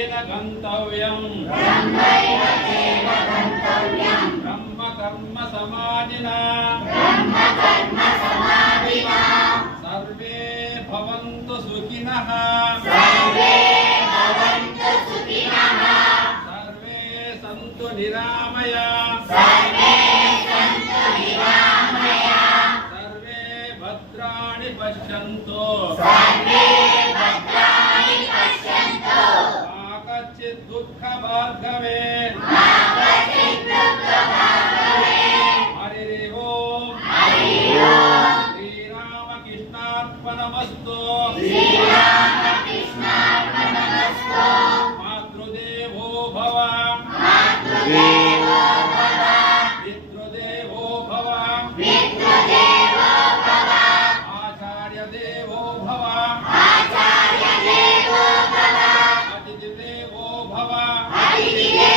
గంతవ్యం. బ్రహ్మ కర్మ సమాధినా. సర్వే భవంతు సుఖినః. సర్వే సంతు నిరామయ. సర్వే భద్రాణి పశ్యంతు కాకచిత్ దుఃఖ భార్గవే హరి ఓం శ్రీరామకృష్ణార్పణమస్తు మాతృదేవో భవ పితృదేవో Amém.